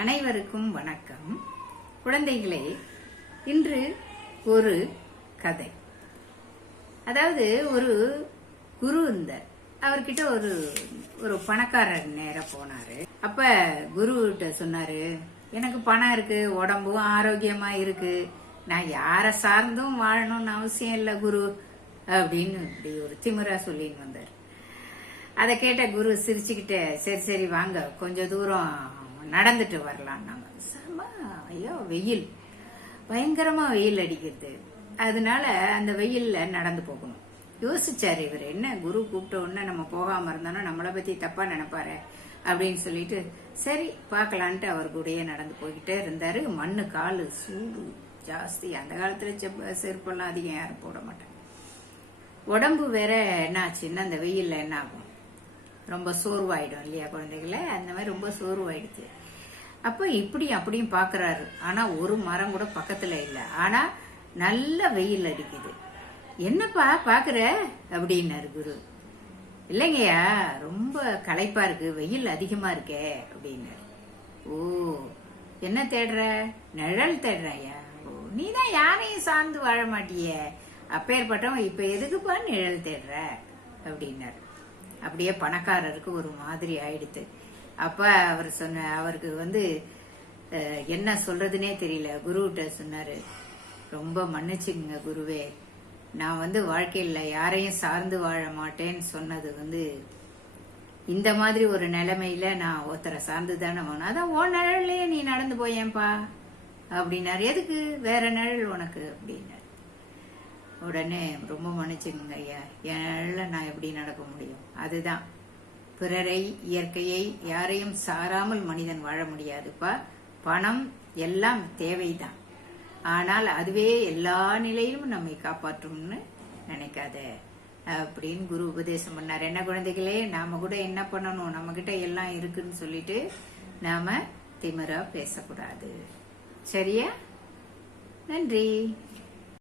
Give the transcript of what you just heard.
அனைவருக்கும் வணக்கம். குழந்தைகளே, இன்று ஒரு கதை. அதாவது ஒரு குரு இருந்தார். அவர்கிட்ட ஒரு பணக்காரர் நேர போனாரு. அப்ப குரு கிட்ட சொன்னாரு, எனக்கு பணம் இருக்கு, உடம்பும் ஆரோக்கியமா இருக்கு, நான் யார சார்ந்தும் வாழணும்னு அவசியம் இல்லை குரு அப்படின்னு இப்படி ஒரு திமிரா சொல்லின்னு வந்தார். அதை கேட்ட குரு சிரிச்சுக்கிட்டே, சரி சரி வாங்க, கொஞ்ச தூரம் நடந்துட்டு வரலாம். நாங்க ஐயோ வெயில், பயங்கரமா வெயில் அடிக்கிறது, அதனால அந்த வெயில்ல நடந்து போகணும். யோசிச்சாரு இவர், என்ன குரு கூப்பிட்ட உடனே நம்ம போகாம இருந்தோம்னா நம்மளை பத்தி தப்பா நினைப்பாரு அப்படின்னு சொல்லிட்டு சரி பார்க்கலான்ட்டு அவர் கூடயே நடந்து போய்கிட்டே இருந்தாரு. மண்ணு காலு சூடு ஜாஸ்தி. அந்த காலத்துல செருப்பெல்லாம் அதிகம் யாரும் போட மாட்டாங்க. உடம்பு வேற என்ன ஆச்சுன்னா, அந்த வெயில்ல என்ன ஆகும், ரொம்ப சோர்வாயிடும் இல்லையா குழந்தைகள, அந்த மாதிரி ரொம்ப சோர்வாயிடுச்சு. அப்ப இப்படி அப்படியும் பாக்குறாரு. ஆனா ஒரு மரம் கூட பக்கத்துல இல்ல. ஆனா நல்ல வெயில் அடிக்குது. என்னப்பா பாக்குற அப்படின்னாரு குரு. இல்லைங்கய்யா, ரொம்ப களைப்பா இருக்கு, வெயில் அதிகமா இருக்கே அப்படின்னாரு. ஓ, என்ன தேடுற? நிழல் தேடுறாயா? ஓ, நீதான் யாரையும் சார்ந்து வாழ மாட்டிய, அப்பேற்பட்டவன் இப்ப எதுக்குப்பா நிழல் தேடுற அப்படின்னாரு. அப்படியே பணக்காரருக்கு ஒரு மாதிரி ஆயிடுத்து. அப்ப அவர் அவருக்கு என்ன சொல்றதுனே தெரியல. குருகிட்ட சொன்னாரு, ரொம்ப மன்னிச்சுங்க குருவே, நான் வாழ்க்கையில யாரையும் சார்ந்து வாழ மாட்டேன்னு சொன்னது இந்த மாதிரி ஒரு நிலைமையில நான் ஒருத்தரை சார்ந்து தானே வேணும், அதான் உன் நிழல்லையே நீ நடந்து போயேன்பா அப்படின்னாரு. எதுக்கு, வேற நிழல் உனக்கு அப்படின்னாரு. உடனே ரொம்ப மன்னிச்சுங்க ஐயா, என் நிழல்ல நான் எப்படி நடக்க முடியும், அதுதான் பிறரை, இயற்கையை, யாரையும் சாராமல் மனிதன் வாழ முடியாதுப்பா. பணம் எல்லாம் தேவைதான், ஆனால் அதுவே எல்லா நிலையிலும் நம்மை காப்பாற்றும்னு நினைக்காத அப்படின்னு குரு உபதேசம் பண்ணார். என்ன குழந்தைகளே, நாம கூட என்ன பண்ணணும், நம்ம கிட்ட எல்லாம் இருக்குன்னு சொல்லிட்டு நாம திமிரா பேசக்கூடாது. சரியா? நன்றி.